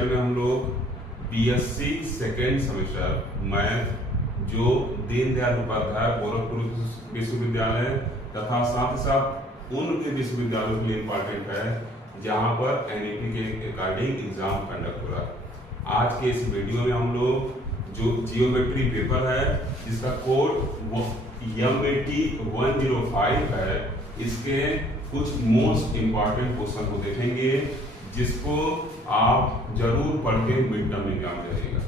Lecture में हम लोग बीएससी सेकेंड सेमेस्टर मैथ जो दीनदयाल उपाध्याय गोरखपुर विश्वविद्यालय तथा साथ ही साथ उन विश्वविद्यालयों के लिए इम्पोर्टेंट है जहां पर एनईपी के अकॉर्डिंग एग्जाम कंडक्ट हो रहा है। आज के इस वीडियो में हम लोग जो जियोमेट्री पेपर है जिसका कोड MAT 105 है, इसके कुछ मोस्ट इम्पॉर्टेंट क्वेश्चन को देखेंगे जिसको आप जरूर पढ़ के मिड टर्म एग्जाम देगा।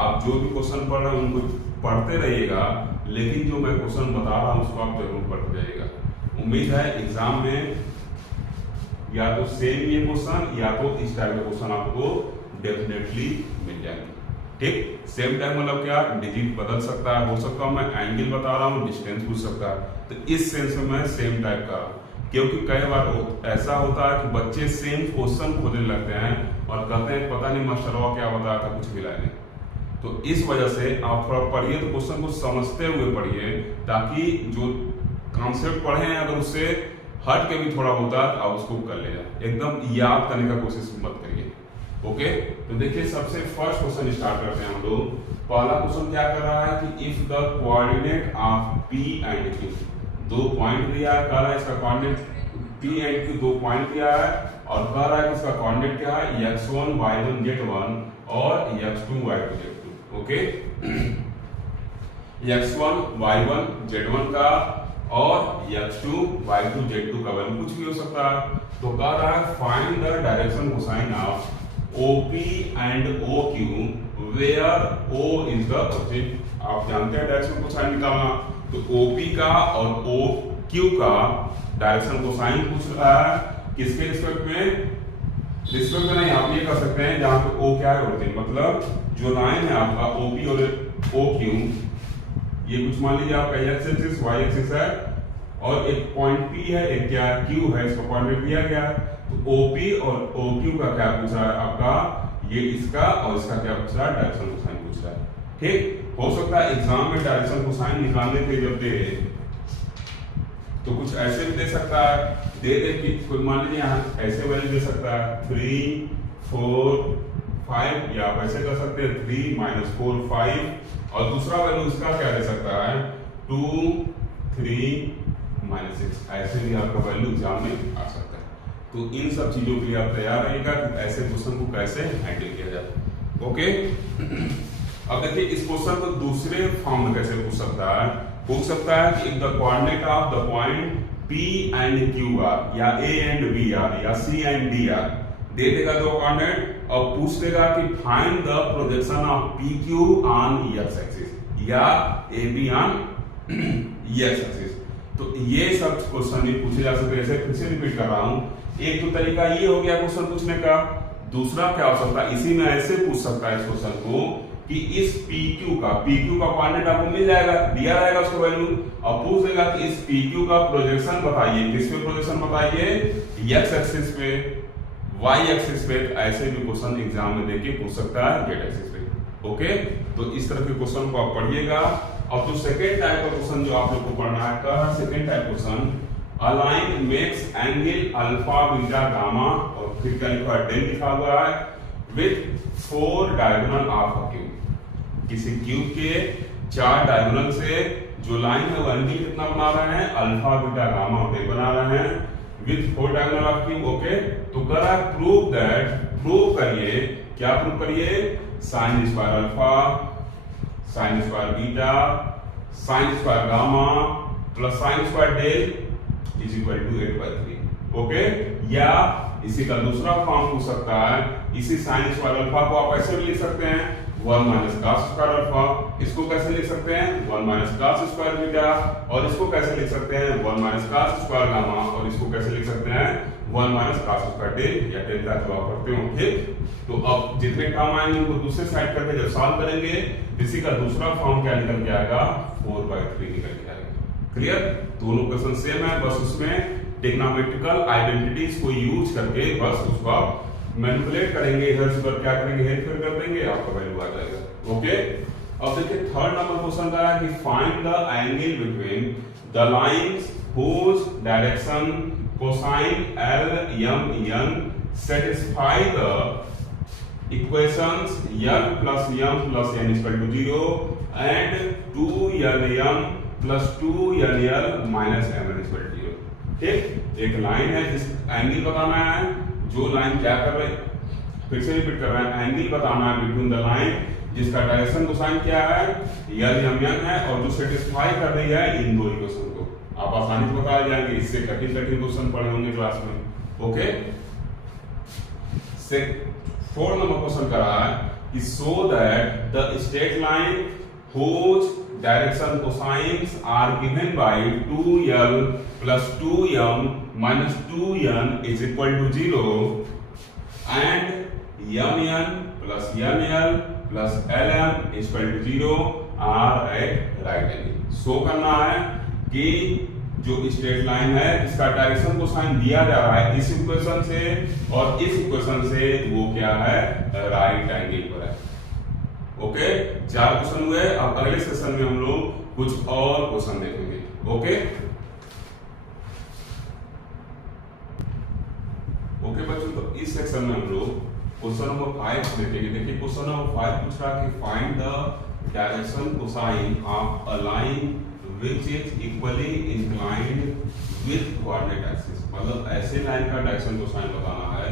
आप जो भी क्वेश्चन पढ़ रहे हैं उनको पढ़ते रहिएगा, लेकिन जो मैं क्वेश्चन बता रहा हूं उसको आप जरूर पढ़ते जाइएगा। उम्मीद है एग्जाम में या तो सेम ये क्वेश्चन या तो इस टाइप का क्वेश्चन आपको डेफिनेटली मिल जाएंगे। ठीक, सेम टाइम मतलब क्या, डिजिट बदल सकता है, हो सकता है मैं एंगल बता रहा हूँ, डिस्टेंस पूछ सकता है, तो इस सेंस में मैं सेम टाइप का, क्योंकि कई बार ऐसा होता है कि बच्चे सेम क्वेश्चन खोजने लगते हैं और कहते हैं पता नहीं मास्टरवा क्या बताया था, कुछ मिला नहीं। तो इस वजह से आप थोड़ा पढ़िए, तो क्वेश्चन को समझते हुए पढ़िए, ताकि जो कॉन्सेप्ट पढ़े हैं अगर उससे हट के भी थोड़ा होता है तो आप उसको कर ले जाए, एकदम याद करने का कोशिश मत करिए। ओके, तो देखिए सबसे फर्स्ट क्वेश्चन स्टार्ट करते हैं हम लोग। पहला क्वेश्चन क्या कर रहा है कि if the coordinate of P and Q, दो पॉइंट दिया है, कह रहा है इसका कोऑर्डिनेट P एंड Q दो पॉइंट दिया है और कह रहा है कि इसका कोऑर्डिनेट क्या है x1 y1 z1 और x2 y2 z2। Okay, x1 y1 z1 का और x2 y2 z2 का वैल्यू कुछ भी हो सकता है। तो कह रहा है find the direction cosine of OP and OQ where O is the object. आप जानते हैं डायरेक्शन कोसाइन निकालना, तो OP का और OQ का डायरेक्शन कोसाइन पूछ रहा है किसके रिस्पेक्ट में, रिस्पेक्ट में नहीं, आप ये कर सकते हैं जहां पे O क्या है ऑब्जेक्ट, मतलब जो लाइन है आपका OP और OQ, ये कुछ मान लीजिए आपका x एक्सिस y एक्सिस है और एक पॉइंट P है, एक क्या Q है, इसका कोऑर्डिनेट दिया गया है। तो OP और OQ का क्या पूछा है आपका, ये इसका और इसका क्या पूछ रहा है, डायरेक्शन कोसाइन पूछ रहा है। ठीक, हो सकता है एग्जाम में डायरेक्शन कोसाइन निकालने के जब दे तो कुछ ऐसे भी दे सकता है, दे कि कोई मान लीजिए यहाँ ऐसे वैल्यू दे सकता है 3 4 5, या आप ऐसे कर सकते हैं 3 -4 5, और दूसरा वैल्यू इसका क्या दे सकता है 2 3 -6, ऐसे भी आपका वैल्यू एग्जाम में आ सकता है। तो इन सब चीजों के लिए आप तैयार रहिएगा कि ऐसे क्वेश्चन को कैसे हैंडल किया जाए। ओके, अब देखिए इस क्वेश्चन को दूसरे फॉर्म में कैसे पूछ सकता है कि if the coordinate of the point P and Q are या A एंड B आर या C एंड D आर, दे देगा दो कोऑर्डिनेट और पूछ देगा कि find the projection of PQ on x axis या AB ऑन x एक्सिस। तो ये सब क्वेश्चन भी पूछे जा सकते हैं। ऐसे फिर से रिपीट कर रहा हूं, एक तो तरीका ये हो गया क्वेश्चन पूछने का, दूसरा क्या हो सकता है, इसी में ऐसे पूछ सकता है इस क्वेश्चन को कि इस PQ का कोऑर्डिनेट आपको मिल जाएगा, दिया जाएगा उसका वैल्यू, और पूछ देगा कि इस PQ का प्रोजेक्शन बताइए, किस पे प्रोजेक्शन बताइए, x एक्सिस पे, y एक्सिस पे। ऐसे भी क्वेश्चन एग्जाम में देके पूछ सकता है z एक्सिस पे। ओके, तो इस तरह के क्वेश्चन को आप पढ़िएगा। और जो सेकेंड टाइप का क्वेश्चन जो आप लोग को पढ़ना है, का second type question, align makes angle alpha beta gamma, और फिर क्या लिखा है, डेल लिखा हुआ है, with 4 diagonal of a cube. किसी क्यूब के 4 डायगोनल से जो लाइन है वो एंगल कितना बना रहे हैं, अल्फा बीटा गामा और डेल बना रहे हैं, with 4 diagonal of cube. Okay, तो करा प्रूव दैट, प्रूव करिए, क्या प्रूव करिए, sine square alpha sine square beta sine square gamma plus sine square del is equal to 8/3। Okay, या इसी का दूसरा फॉर्म हो सकता है, इसी साइन स्क्वायर अल्फा को आप ऐसे भी लिख सकते हैं 1 - cos स्क्वायर अल्फा, इसको कैसे लिख सकते हैं 1 - cos स्क्वायर बीटा, और इसको कैसे लिख सकते हैं 1 - cos स्क्वायर गामा, और इसको कैसे लिख सकते हैं 1 - cos स्क्वायर डेल या डेल्टा जो आप करते हो। ठीक, तो अब जितने काम आएंगे उनको दूसरे साइड करके जब सॉल्व करेंगे, इसी का दूसरा फॉर्म क्या निकल के आएगा 4/3 निकल के आएगा। क्लियर, दोनों क्वेश्चन सेम है, बस उसमें टेक्नोमेट्रिकल आइडेंटिटीज को यूज करके बस उसको मैनिपुलेट करेंगे, इधर से क्या करेंगे, हेरफेर कर देंगे, आपका वैल्यू आ जाएगा। ओके, अब देखिए थर्ड नंबर क्वेश्चन का है कि find the angle between the lines whose direction cosine L M N satisfy the equations l plus m plus n is equal to 0 and 2lm plus 2ll minus mn is equal to 0। ठीक, एक line है जिस angle बताना है, जो line क्या कर रही है, फिर से रिपीट कर रहे हैं, एंगल बताना है बिटवीन द लाइन जिसका डायरेक्शन कोसाइन क्या है, यल m है, और जो सेटिस्फाई कर रही है इन दो इक्वेशन को। आप आसानी से बता जाएंगे, इससे कठिन क्वेश्चन पढ़े होंगे क्लास में। ओके, 4 नंबर क्वेश्चन करा है कि show that the straight line whose direction cosines are given by 2l plus 2m minus 2n is equal to 0 and mn plus nl plus lm is equal to 0 are at right angle। Show करना है कि जो straight line है इसका direction cosine दिया जा रहा है इस इक्वेशन से और इस इक्वेशन से, वो क्या है, राइट एंगल पर है। ओके, 4 क्वेश्चन हुए। अब अगले सेशन में हम लोग कुछ और क्वेश्चन देखेंगे। ओके बच्चों, तो इस सेक्शन में हम लोग क्वेश्चन नंबर 5 देखेंगे। देखिए क्वेश्चन नंबर 5 पूछ रहा है कि find the direction cosine of a line which is equally inclined with coordinate axis। मतलब ऐसे लाइन का डायरेक्शन कोसाइन बताना है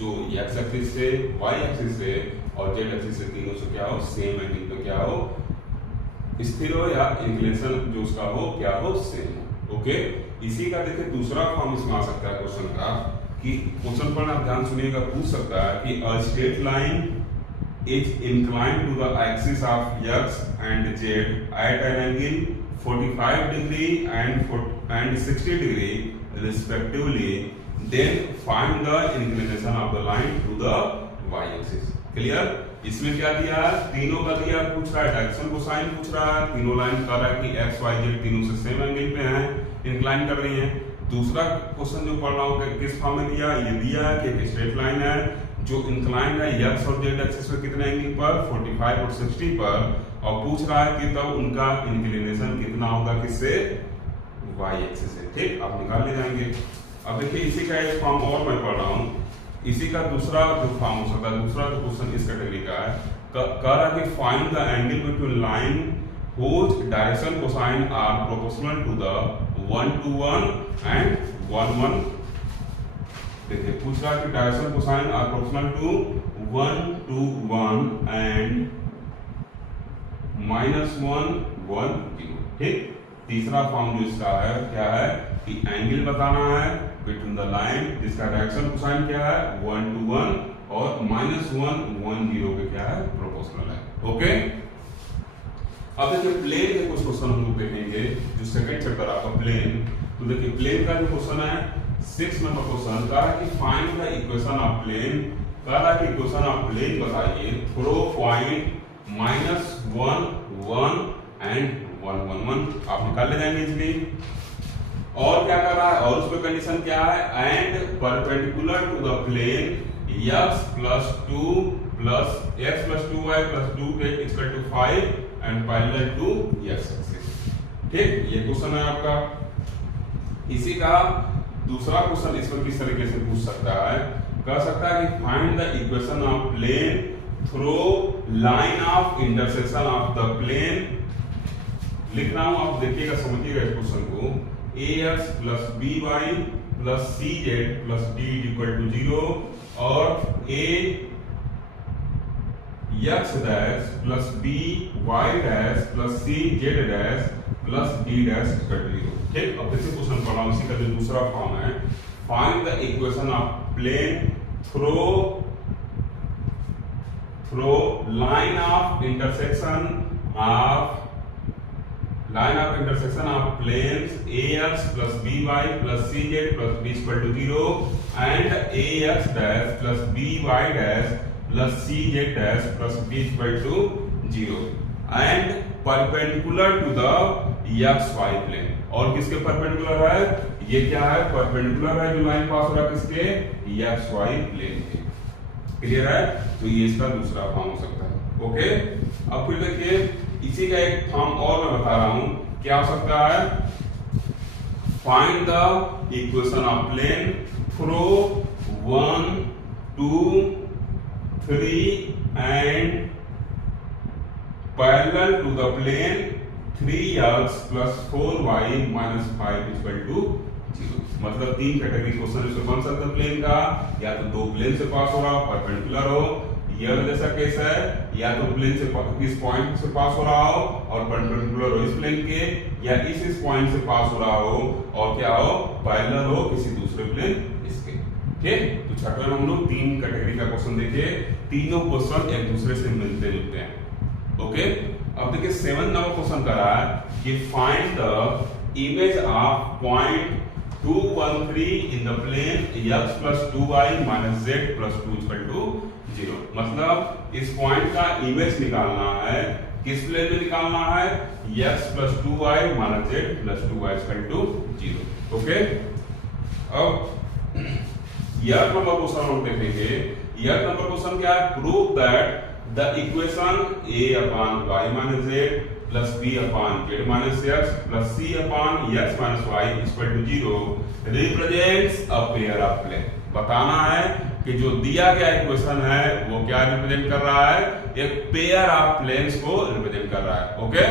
जो x एक्सिस से, y एक्सिस से और z एक्सिस से, तीनों से क्या हो, सेम एंगल पे क्या हो, स्थिर हो, या इंक्लिनेशन जो उसका हो क्या हो, सेम हो। ओके, इसी का देखिए दूसरा फॉर्म इसमें आ सकता है क्वेश्चन का, कि क्वेश्चन पर आप ध्यान सुनिएगा, पूछ सकता है कि a straight line is inclined to the axis of x and z at an angle 45 degree and 60 degree respectively, then find the inclination of the line to the y axis। Clear, इसमें क्या दिया है, तीनों का दिया, पूछ रहा है डायरेक्शन कोसाइन पूछ रहा है, तीनों लाइन कह रहा है कि x y z तीनों से सेम एंगल पे हैं, इंक्लाइन कर रही हैं। दूसरा क्वेश्चन जो पढ़ रहा हूँ किस फॉर्म में दिया, ये दिया है कि एक स्ट्रेट लाइन है जो इंक्लाइन है x और z एक्सिस पे कितने एंगल पर, 45 और 60 पर, और पूछ रहा है कि तब उनका इंक्लिनेशन कितना होगा, किससे, y एक्सिस से। ठीक, आप निकाल ले जाएंगे। अब देखिए इसी का एक फॉर्म और मैं पढ़ रहा हूँ, इसी का दूसरा जो फॉर्म हो सकता है, दूसरा जो क्वेश्चन इस कैटेगरी का है, कह रहा कि find the angle between line whose direction cosine are proportional to the 1 to 1 and 1 1। देखिए पूछ रहा कि direction cosine are proportional to 1 to 1 and -1 1 0। ठीक, तीसरा फॉर्म जो इसका है क्या है कि एंगल बताना है बिटवीन द लाइन जिसका डायरेक्शन कोसाइन क्या है, 1 to 1 और -1 1 0 पे क्या है, प्रोपोर्शनल है। ओके, अब देखिए प्लेन के कुछ क्वेश्चन हम लोग देखेंगे, जो सेकंड चैप्टर आपका प्लेन। तो देखिए प्लेन का जो क्वेश्चन है 6 नंबर क्वेश्चन कह रहा कि find the equation of plane, कह रहा कि इक्वेशन ऑफ प्लेन बताइए थ्रो पॉइंट -1 1 एंड 1 1 1। आप निकाल ले जाएंगे इजली। और क्या कर रहा है, और उस पे कंडीशन क्या है, and perpendicular to the plane x plus 2 plus x plus 2y plus 2z is equal to 5 and parallel to x axis। ठीक, ये क्वेश्चन है आपका। इसी का दूसरा क्वेश्चन इस पर किस तरीके से पूछ सकता है, कह सकता है कि find the equation of plane through line of intersection of the plane. लिख रहा हूं, आप देखिएगा, समझिएगा इस क्वेश्चन को। ax plus by plus cz plus d is equal to 0 और a x dash plus b y dash plus c z dash plus d dash is equal to 0। ठीक, अब इसे क्वेश्चन पढ़ा हूं, इसी का जो दूसरा फॉर्म है, find the equation of plane through line of intersection of planes ax plus by plus cz plus d is equal to 0 and ax dash plus by dash plus cz dash plus d is equal to 0 and perpendicular to the xy plane। और किसके perpendicular है, ये क्या है, perpendicular है जो line पास हो रहा है किसके, xy प्लेन के। क्लियर है, तो ये इसका दूसरा फॉर्म हो सकता है। ओके, अब फिर देखिए इसी का एक फॉर्म और मैं बता रहा हूं, क्या हो सकता है, find the equation of plane through 1 2 3 and parallel to the plane 3x plus 4y minus 5 equal to 0। मतलब तीन कैटेगरी क्वेश्चन इसमें बन सकते हैं प्लेन का, या तो दो प्लेन से पास हो रहा हो, परपेंडिकुलर हो, ये जैसा केस है, या तो प्लेन से इस पॉइंट से पास हो रहा हो और परपेंडिकुलर हो इस प्लेन के, या इस पॉइंट से पास हो रहा हो और क्या हो, पैरेलल हो किसी दूसरे प्लेन इसके। ठीक, तो छठवें में हम लोग तीन कैटेगरी का क्वेश्चन देखे, तीनों क्वेश्चन एक दूसरे से मिलते जुलते हैं। ओके, अब देखिए 7 नंबर क्वेश्चन कर रहा है कि find the image of point 213 in the plane x plus 2y minus z plus 2 equal to 0। मतलब इस पॉइंट का इमेज निकालना है, किस प्लेन में निकालना है, x plus 2y minus z plus 2y equal to 0। Okay, अब यह नंबर क्वेश्चन हम देखेंगे। यह नंबर क्वेश्चन क्या है, prove that the equation a upon y minus z plus b upon z minus x plus c upon x minus y is equal to 0 represents a pair of plane। बताना है कि जो दिया गया equation है वो क्या रिप्रेजेंट कर रहा है, एक पेयर ऑफ प्लेन्स को रिप्रेजेंट कर रहा है। ओके,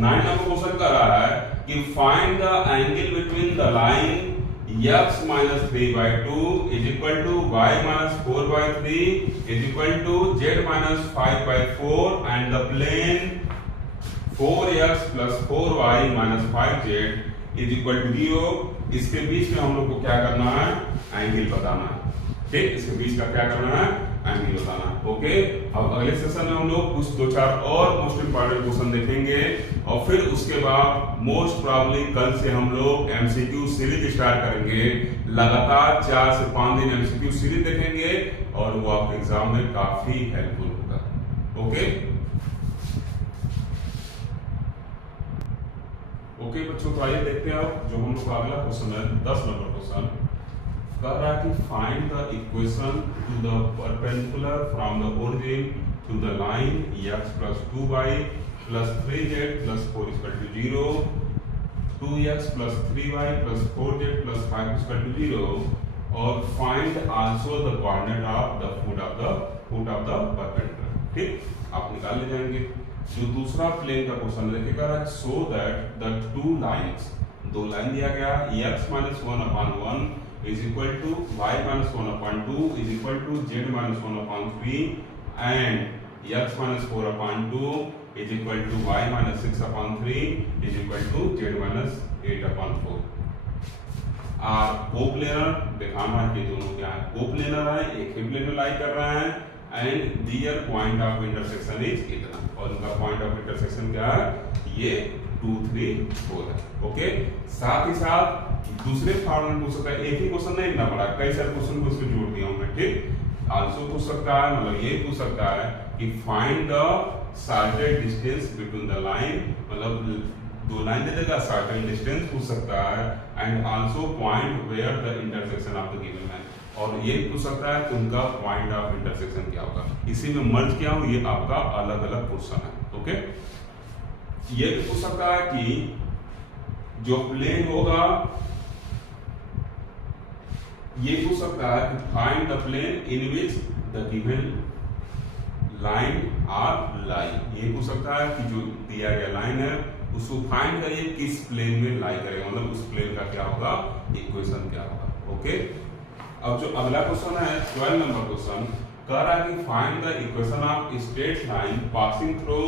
9 नंबर क्वेश्चन कर रहा है कि find the angle between the line x minus 3 by 2 is equal to y minus 4 by 3 is equal to z minus 5 by 4 and the plane 4x plus 4y minus 5z is equal to 0। इसके बीच में हम लोग को क्या करना है, angle बताना है। ठीक, इसके बीच का क्या करना है, एंगल बताना है। ओके, अब अगले सेशन में हम लोग कुछ 2-4 और मोस्ट इंपॉर्टेंट क्वेश्चन देखेंगे और फिर उसके बाद मोस्ट प्रॉब्ली कल से हम लोग एमसीक्यू सीरीज स्टार्ट करेंगे। लगातार 4 से 5 दिन एमसीक्यू सीरीज देखेंगे और वो आपके एग्जाम में काफी हेल्पफुल होगा। ओके ओके बच्चों, तो आइए देखते हैं जो हम लोग का अगला क्वेश्चन है 10 नंबर क्वेश्चन कर रहा है कि find the equation to the perpendicular from the origin to the line x plus 2y plus 3z plus 4 equal to 0, 2x plus 3y plus 4z plus 5 equal to 0 और find also the coordinate of the foot of the perpendicular। ठीक, आप निकाल ले जाएंगे। जो दूसरा plane का question देखिए कर रहा है so that the two lines, दो लाइन दिया गया x minus 1 upon 1 is equal to y minus 1 upon 2 is equal to z minus 1 upon 3 and x minus 4 upon 2 is equal to y minus 6 upon 3 is equal to z minus 8 upon 4। Coplanar दिखाना है कि दोनों क्या है, coplanar है, एक ही plane में लाई कर रहा है and their point of intersection is इतना, और उनका पॉइंट ऑफ इंटरसेक्शन क्या है, ये 2, 3, 4 है। ओके, साथ ही साथ दूसरे फॉर्मूले में पूछ सकता है, एक ही क्वेश्चन नहीं इतना बड़ा, कई सारे क्वेश्चन को इसमें जोड़ दिया हूं मैं। ठीक, आल्सो पूछ सकता है, मतलब ये पूछ सकता है कि find the shortest distance between the line, मतलब दो लाइन दे देगा, शॉर्टेस्ट डिस्टेंस पूछ सकता है and also point where the intersection of the given line, और ये पूछ सकता है कि उनका पॉइंट ऑफ इंटरसेक्शन क्या होगा। इसी में मर्ज किया हूं, ये आपका अलग अलग क्वेश्चन है। ओके, ये भी पूछ सकता है कि जो प्लेन होगा, ये पूछ सकता है कि find the plane in which the given line are lie. ये पूछ सकता है कि जो दिया गया लाइन है उसको फाइंड करिए किस प्लेन में लाई करेगा, मतलब उस प्लेन का क्या होगा, इक्वेशन क्या होगा। ओके, अब जो अगला क्वेश्चन है 12 नंबर क्वेश्चन कह रहा है कि find the equation of straight line passing through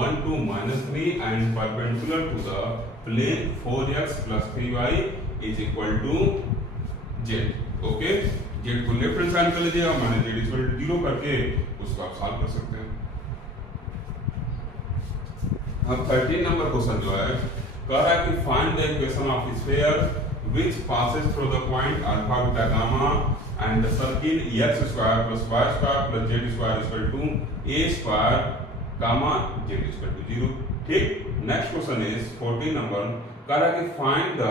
1 to -3 and perpendicular to the plane 4x plus 3y is equal to z। Okay, z को लेफ्ट हैंड साइड कर लीजिएगा, माने z इक्वल टू 0 करके उसको आप सॉल्व कर सकते हैं। अब 13 नंबर क्वेश्चन जो है कह रहा है कि find the equation of sphere which passes through the point alpha beta gamma and the circle x square plus y square plus z square is equal to a square gamma z is equal to 0। ठीक, next question is 14 number कह रहा है कि find the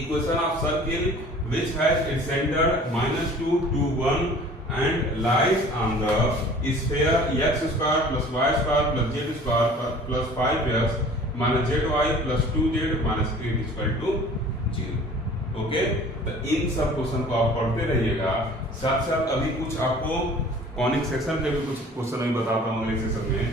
equation of circle which has its center -2 to 1 and lies on the sphere x square plus y square plus z square plus 5x minus zy plus 2z minus 8 is equal to 0। Okay, तो इन सब question को आप पढ़ते रहिएगा। साथ साथ अभी कुछ आपको कॉनिक सेक्शन के भी कुछ क्वेश्चन मैं बताता हूँ अगले सेशन में।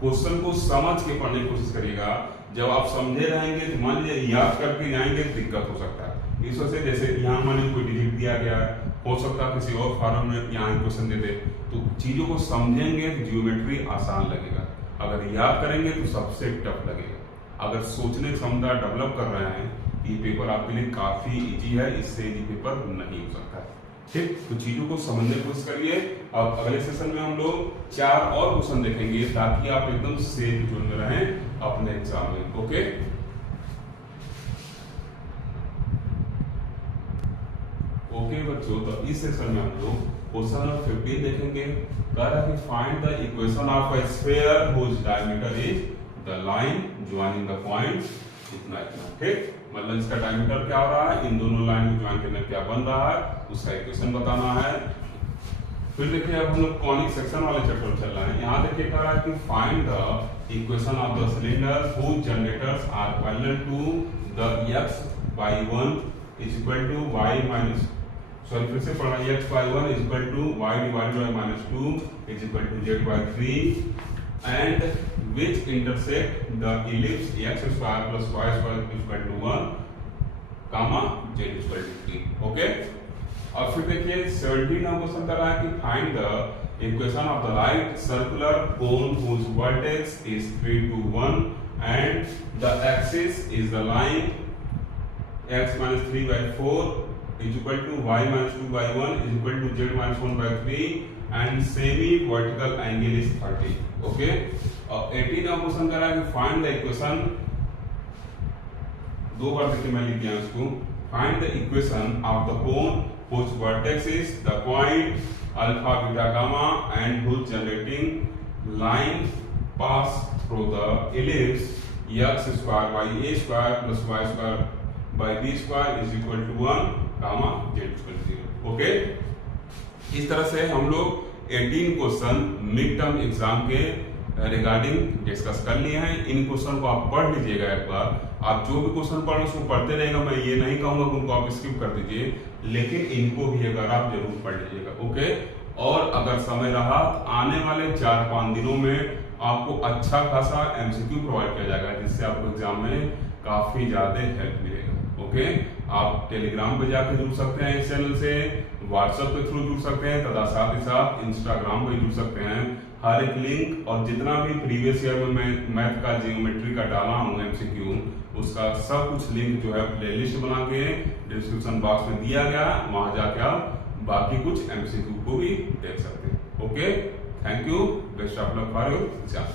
क्वेश्चन को समझ के पढ़ने की कोशिश करिएगा। जब आप समझे रहेंगे तो मान लीजिए याद करके जाएंगे तो दिक्कत हो सकता है। इस वजह से जैसे यहाँ मान लीजिए कोई डिजिट दिया गया है, हो सकता है किसी और फॉर्म में यहाँ क्वेश्चन दे दे, तो चीजों को समझेंगे तो जियोमेट्री आसान लगेगा। अगर याद करेंगे तो सबसे टफ लगेगा। अगर सोचने की क्षमता डेवलप कर रहे हैं, ये पेपर आपके लिए काफी इजी है, इससे इजी पेपर नहीं हो सकता है। ठीक, तो चीजों को समझने की कोशिश करिए। अब अगले सेशन में हम लोग 4 और क्वेश्चन देखेंगे ताकि आप एकदम सेफ जोन में रहें अपने एग्जाम में। ओके, बच्चों, तो इस सेशन में हम लोग क्वेश्चन नंबर 15 देखेंगे। कह रहा है कि find the equation of a sphere whose diameter is the line joining the points इतना इतना। ठीक, मतलब इसका डायमीटर क्या हो रहा है, इन दोनों लाइन को ज्वाइन करने क्या बन रहा है, उसका इक्वेशन बताना है। फिर देखिए अब हम लोग कॉनिक सेक्शन वाले चैप्टर चल रहे हैं। यहाँ देखिए कह रहा है कि find the equation of the cylinder whose generators are parallel to the x/1 is equal to y minus, sorry फिर से पढ़ना, x/1 is equal to y divided by -2 is equal to z/3 and which intersect the ellipse x square plus y square equal to 1 comma z equal to 3। Okay, अब फिर देखिए 17 number question कर रहा है कि find the equation of the right circular cone whose vertex is 3 to 1 and the axis is the line x minus 3/4 is equal to y minus 2/1 is equal to z minus 1/3 and semi vertical angle is 30। Okay, और 18 number question कर रहा है कि find the equation, 2 बार देखिए मैं लिख दिया इसको, find the equation of the cone whose vertex is the point alpha beta gamma and whose generating line pass through the ellipse x square by a square plus y square by b square is equal to 1 comma z equal to 0। Okay, इस तरह से हम लोग 18 question mid term exam के regarding discuss कर लिए हैं। इन question को आप पढ़ लीजिएगा एक बार। आप जो भी क्वेश्चन पढ़ उसको पढ़ते रहेगा, मैं ये नहीं कहूंगा कि उनको आप स्किप कर दीजिए, लेकिन इनको भी एक बार आप जरूर पढ़ लीजिएगा। ओके, और अगर समय रहा आने वाले 4-5 दिनों में आपको अच्छा खासा एमसीक्यू प्रोवाइड किया जाएगा, जिससे आपको एग्जाम में काफी ज्यादा हेल्प मिलेगा। ओके, आप टेलीग्राम पे जाकर जुड़ सकते हैं इस चैनल से, व्हाट्सएप के थ्रू जुड़ सकते हैं तथा साथ ही साथ इंस्टाग्राम पे जुड़ सकते हैं। हर एक लिंक और जितना भी प्रीवियस ईयर में मैं मैथ का जियोमेट्री का डाला हूँ एमसीक्यू, उसका सब कुछ लिंक जो है प्लेलिस्ट बना के डिस्क्रिप्शन बॉक्स में दिया गया, वहां जाके आप बाकी कुछ एमसीक्यू को भी देख सकते हैं। Okay, thank you, best of luck for your exam.